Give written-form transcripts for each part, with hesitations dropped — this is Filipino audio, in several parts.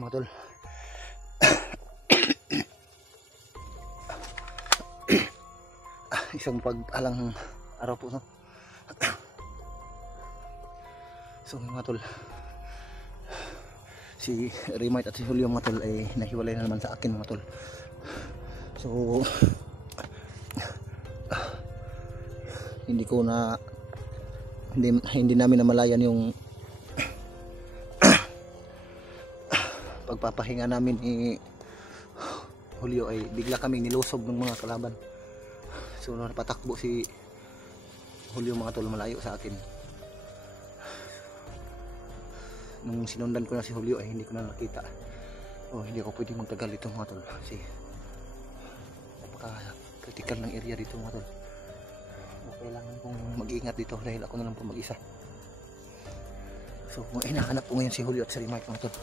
mga tol. Isang pag-alang araw po, no? So mga tol, si Remite at si Julio mga tol ay nahiwalay na naman sa akin mga tol. So hindi namin namalayan yung pagpapahinga namin ni Julio ay bigla kaming nilusob ng mga kalaban. So napatakbo si Julio mga tol malayo sa akin. Nung sinundan ko na si Julio ay hindi ko na nakita. Hindi ako pwedeng magtagal dito mga tol kasi napaka-critical ng area dito mga tol. Kailangan kong mag-iingat dito dahil ako na lang po mag-isa. So hinahanap ko ngayon si Julio at si Remite mga tol.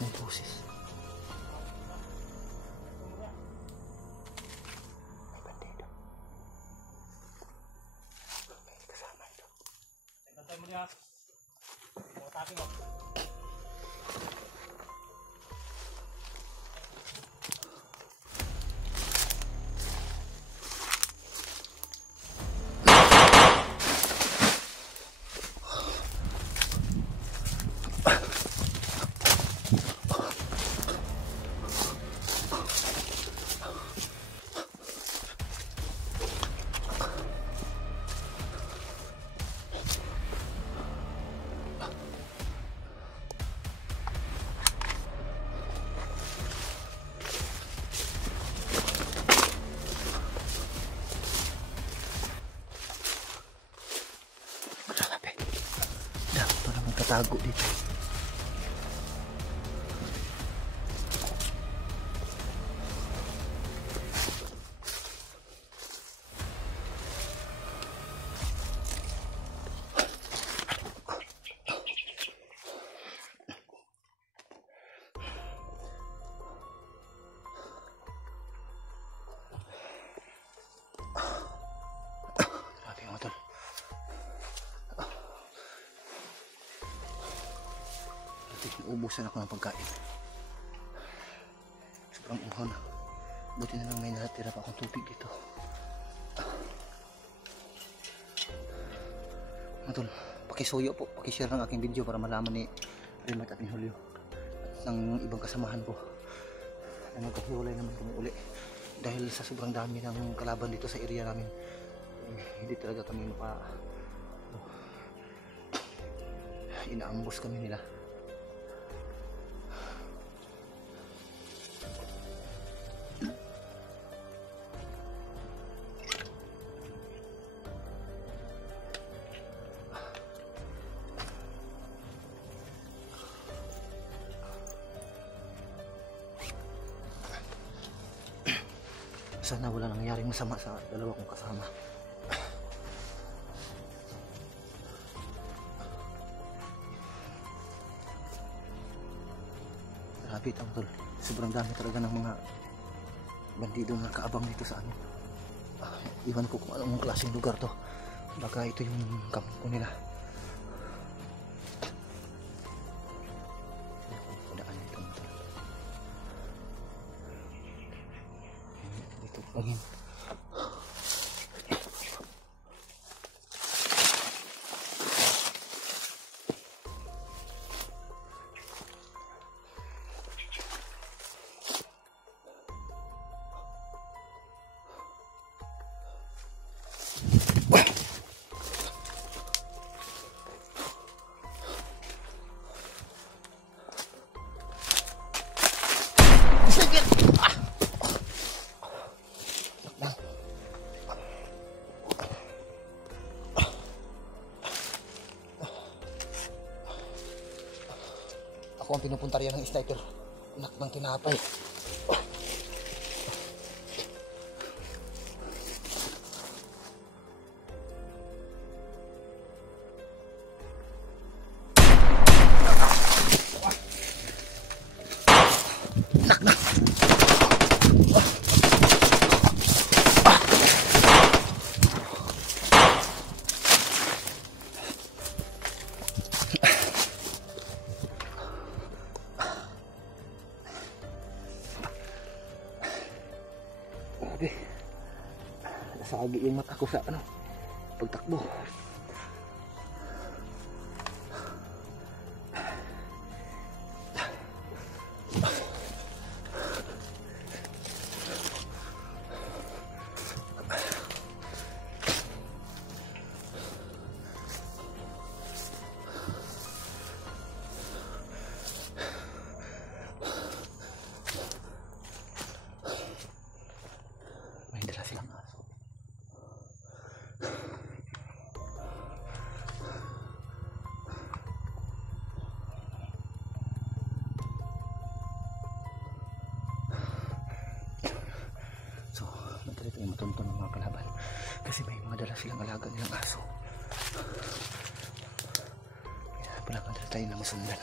May boses. May bandido. May kasama ito. Tantay mo niya. Atake mo. Tago dito. Grabe mga tol. Ubusan ako ng pagkain. Sobrang uhaw na. Buti na lang may natira pa akong tubig dito. Mga tol, pakisuyo po, pakishare ng aking video para malaman ni Remite at ni Julio at ng ibang kasamahan ko na nagkahiwalay naman kami uli dahil sa sobrang dami ng kalaban dito sa area namin. Hindi talaga kami inaambos kami nila. Sana wala nangyaring masama sa dalawa kong kasama. Grabe ito tol. Sobrang dami talaga ng mga bandido na kaabang dito sa amin. Iwan ko kung anong klaseng lugar to. Baka ito yung kampo nila. Angin. Ako ang pinupunta riyan ng sniper. Anak ng tinapay. Nasagi yung mata ko sa ano, pagtakbo. May dala silang aso. So, madali tayong matuntun ng mga kalaban kasi may mga dala silang alaga nilang aso. Kaya pala madali tayo na masundan.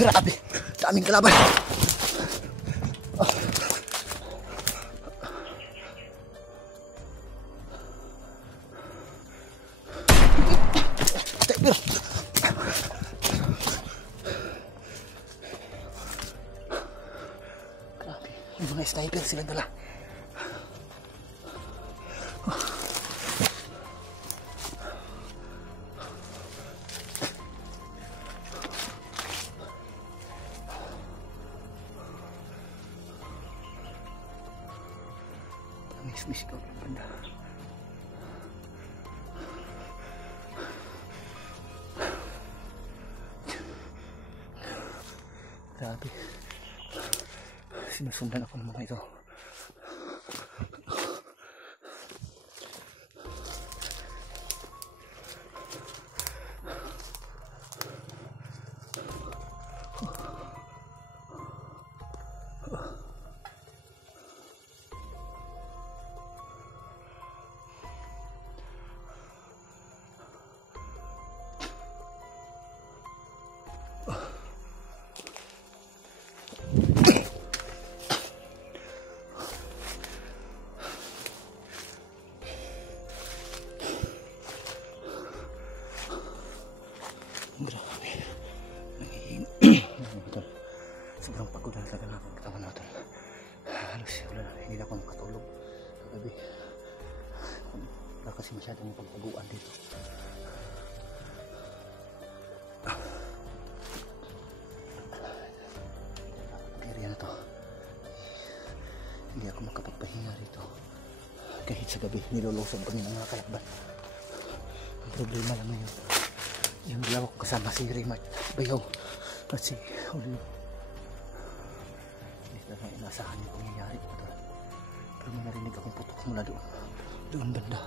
Grabe, daming kalaban. Grabe, yung mga sniper silang dala. Misigaw yung banda. Grabe. Sinusundan ako ng mga ito. Grabe. Sobrang pagod na talaga ng katawan natin. Halos wala na, hindi na ako makatulog kagabi. Wala kasi masyadong pagtaguan dito. Area na to, hindi ako makapagpahinga rito. Kahit sa gabi nilulusog kami ng mga kalaban. Ang problema lang ngayon, yung dalawa ko kasama si Rimat Bayaw at si Julio. Hindi na inaasahan yung pangyayari ko doon. Pero may narinig akong putok mula doon banda.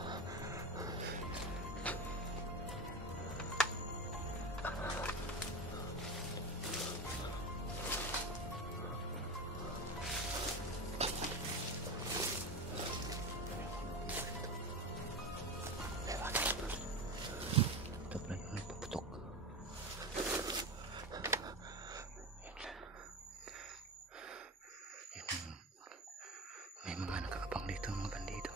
May mga nakaabang dito, mga bandido.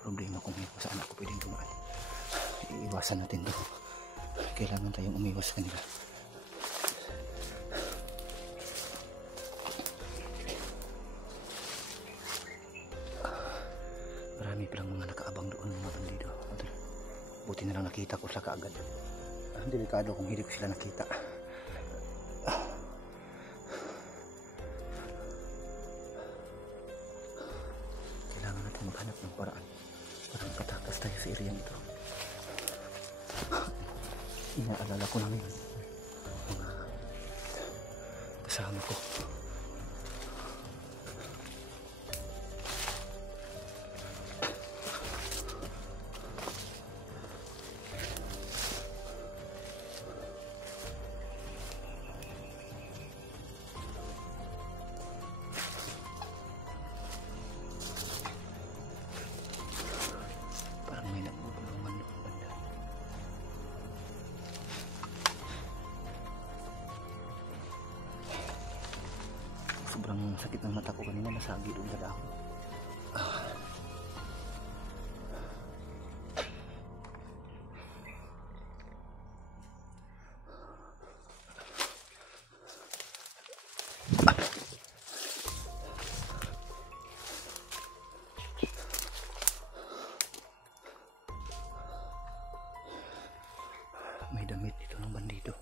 Problema kung saan ako pwedeng dumaan. Iiwasan natin to. Kailangan tayong umiwas sa kanila. Marami palang mga nakaabang doon, mga bandido. Buti na lang nakita ko sila kaagad. Delikado kung hindi ko sila nakita. Kailangan natin maghanap ng paraan para makatakas tayo sa area ito. Inaalala ko lang yun mga kasama ko. sakit ng mata ko kanina, nasagi doon sa dahon. May damit dito ng bandido.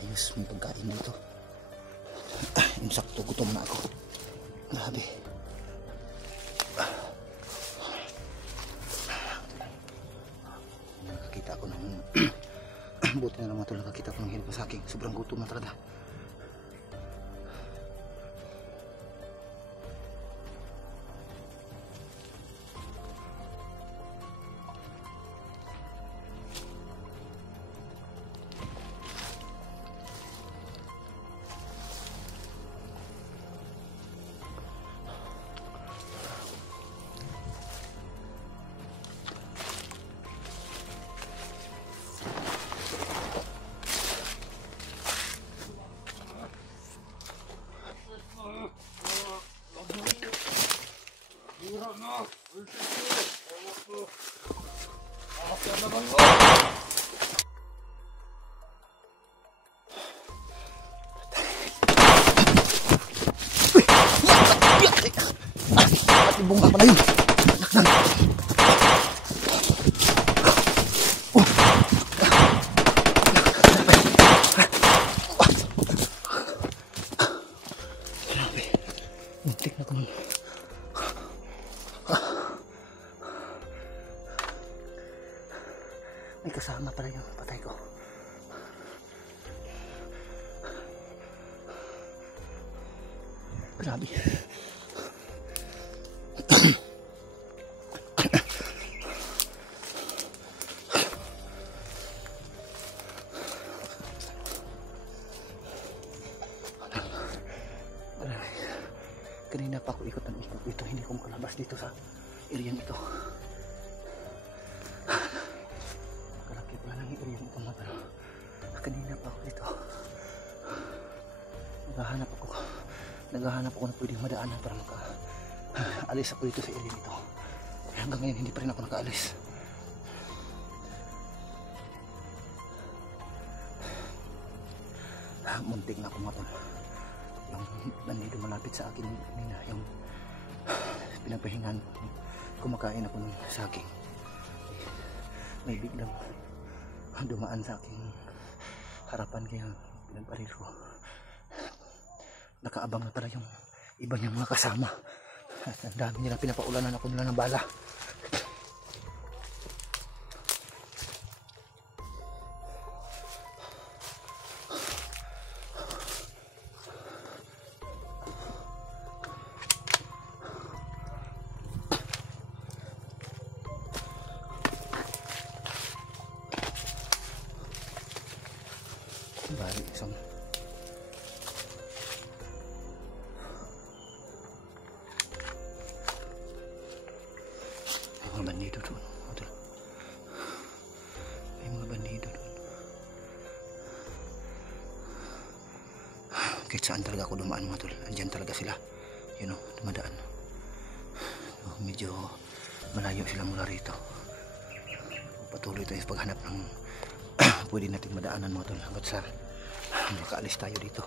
Ayos, may pagkain dito. Insakto, gutom na ako. Grabe. Nakakita ako ng buti na naman ito, nakakita ko ng hirap sa akin. Sobrang gutom na talaga. Bunga pa na yun. Naknan. Grabe. Muntik na kung may kasama pala yung patay ko. Grabe. Kanina pa ako ikot ng ikot dito, hindi ko makalabas dito sa area ito. Nakalaki pala ng area ito mga pero kanina pa ako dito. Naghahanap ako na pwedeng madaanan para makaalis ako dito sa area ito. Hanggang ngayon hindi pa rin ako nakaalis. Muntik na ako mga tol. Yung bandido malapit sa akin kanina, yung pinapahingan ko, kumakain ako ng saging. May biglang dumaan sa aking harapan kaya pinagbaril ko. Nakaabang na pala yung iba niyang mga kasama. At ang dami nila, pinapaulanan ako nila ng bala. Balik isang may mga bandido doon. May mga bandido doon. Kahit saan talaga ako dumaan mga tol, andyan talaga sila. Yun o, dumadaan. Medyo malayo sila mula rito. Patuloy tayo sa paghanap ng pwede natin madaanan mga tol hanggat sa makaalis tayo dito.